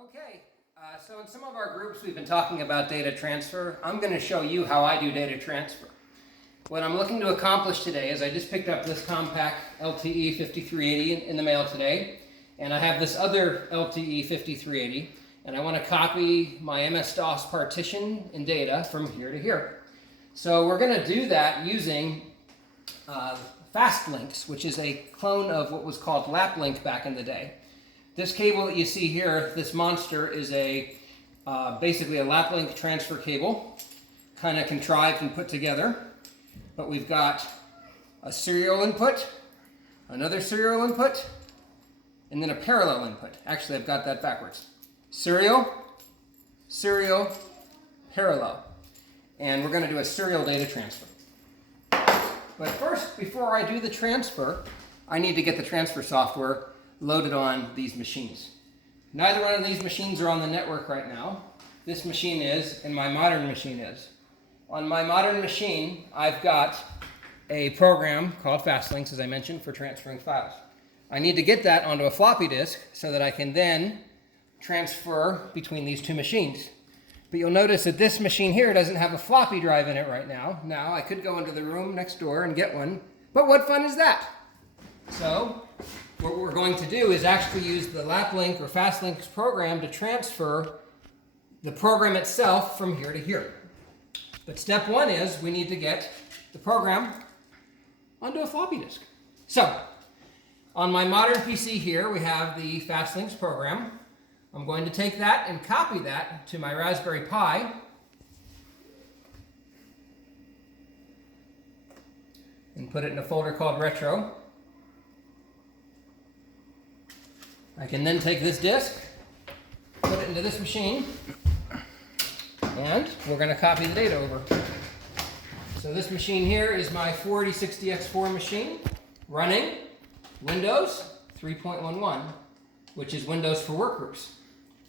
Okay, so in some of our groups we've been talking about data transfer. I'm going to show you how I do data transfer. What I'm looking to accomplish today is I just picked up this compact LTE 5380 in the mail today, and I have this other LTE 5380, and I want to copy my MS-DOS partition in data from here to here. So we're going to do that using fast links, which is a clone of what was called lap link back in the day. This cable that you see here, this monster, is basically a lap link transfer cable, kind of contrived and put together. But we've got a serial input, another serial input, and then a parallel input. Actually, I've got that backwards. Serial, serial, parallel. And we're going to do a serial data transfer. But first, before I do the transfer, I need to get the transfer software loaded on these machines. Neither one of these machines are on the network right now. This machine is, and my modern machine is. On my modern machine, I've got a program called FastLinks, as I mentioned, for transferring files. I need to get that onto a floppy disk so that I can then transfer between these two machines. But you'll notice that this machine here doesn't have a floppy drive in it right now. Now, I could go into the room next door and get one, but what fun is that? So, what we're going to do is actually use the LapLink or FastLinks program to transfer the program itself from here to here. But step one is we need to get the program onto a floppy disk. So, on my modern PC here, we have the FastLinks program. I'm going to take that and copy that to my Raspberry Pi. And put it in a folder called Retro. I can then take this disk, put it into this machine, and we're going to copy the data over. So this machine here is my 4060X4 machine running Windows 3.11, which is Windows for Workgroups.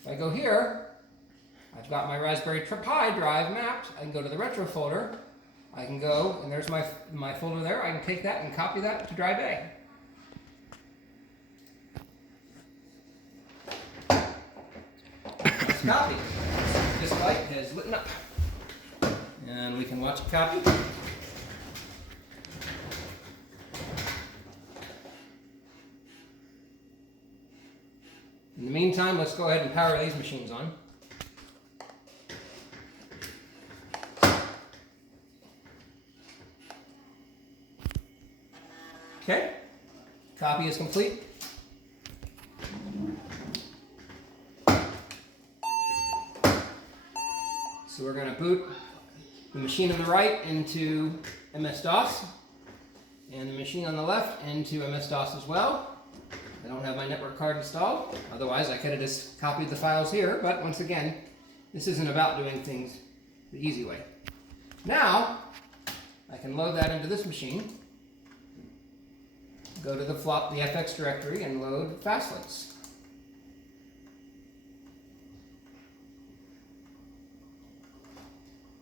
If I go here, I've got my Raspberry Pi drive mapped. I can go to the Retro folder. I can go, and there's my folder there. I can take that and copy that to drive A. It's copied. This light has lit up. And we can watch it copy. In the meantime, let's go ahead and power these machines on. Okay, copy is complete. So we're going to boot the machine on the right into MS-DOS, and the machine on the left into MS-DOS as well. I don't have my network card installed, otherwise I could have just copied the files here, but once again, this isn't about doing things the easy way. Now, I can load that into this machine, go to the FX directory and load FastLinks.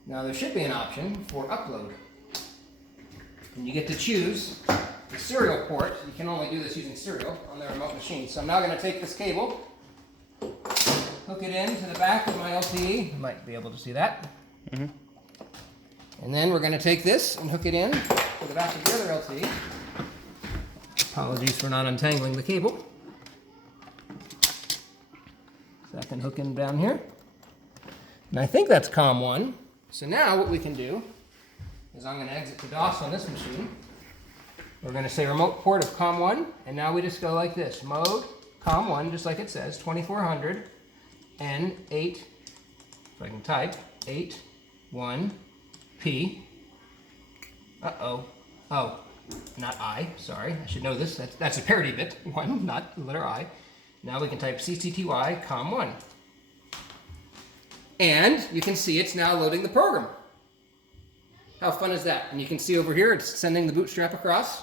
Now there should be an option for upload, and you get to choose the serial port. You can only do this using serial on the remote machine. So I'm now going to take this cable, hook it into the back of my LTE. You might be able to see that. Mm-hmm. And then we're going to take this and hook it in to the back of the other LTE. Apologies for not untangling the cable. So I can hook in down here. And I think that's COM1. So now what we can do is I'm going to exit to DOS on this machine. We're going to say remote port of COM1, and now we just go like this. Mode COM1, just like it says, 2400 N8, if I can type, 8, 1, P. Uh-oh. Oh, not I, sorry. I should know this. That's a parity bit. 1, not the letter I. Now we can type CCTY COM1. And you can see it's now loading the program. How fun is that? And you can see over here it's sending the bootstrap across.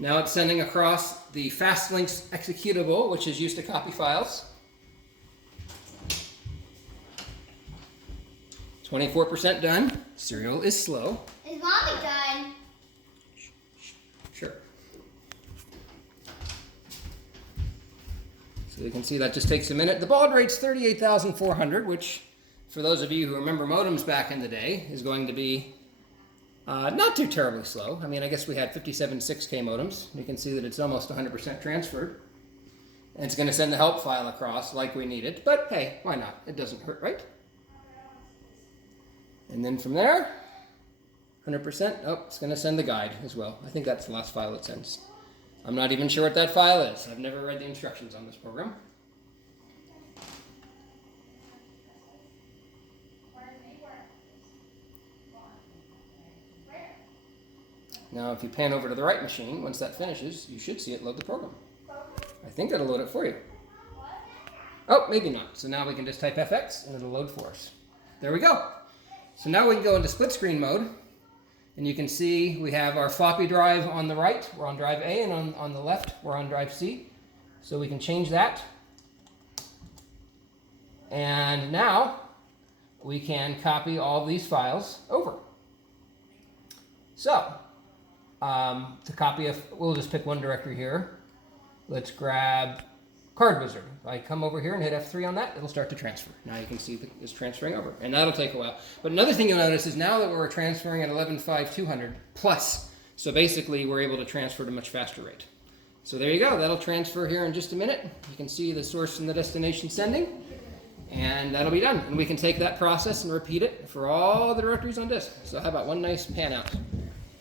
Now it's sending across the FastLinks executable, which is used to copy files. 24% done. Serial is slow. Is Mommy done? Sure. So you can see that just takes a minute. The baud rate's 38,400, which for those of you who remember modems back in the day is going to be not too terribly slow. I mean, I guess we had 57 6K modems. You can see that it's almost 100% transferred. And it's going to send the help file across like we need it. But hey, why not? It doesn't hurt, right? And then from there, 100%, oh, it's going to send the guide as well. I think that's the last file it sends. I'm not even sure what that file is. I've never read the instructions on this program. Now, if you pan over to the right machine, once that finishes, you should see it load the program. I think it'll load it for you. Oh, maybe not. So now we can just type FX and it'll load for us. There we go. So now we can go into split screen mode. And you can see we have our floppy drive on the right. We're on drive A, and on the left, we're on drive C. So we can change that. And now we can copy all these files over. So to copy, we'll just pick one directory here. Let's grab Card Wizard. If I come over here and hit F3 on that, it'll start to transfer. Now you can see that it's transferring over, and that'll take a while. But another thing you'll notice is now that we're transferring at 11.5.200 plus, so basically we're able to transfer at a much faster rate. So there you go. That'll transfer here in just a minute. You can see the source and the destination sending, and that'll be done. And we can take that process and repeat it for all the directories on disk. So how about one nice pan out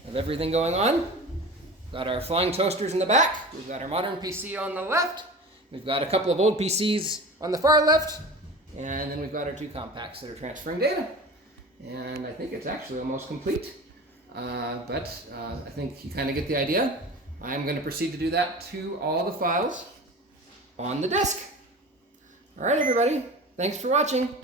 of everything going on? We've got our flying toasters in the back. We've got our modern PC on the left. We've got a couple of old PCs on the far left, and then we've got our two compacts that are transferring data. And I think it's actually almost complete, but I think you kind of get the idea. I'm going to proceed to do that to all the files on the disk. All right, everybody. Thanks for watching.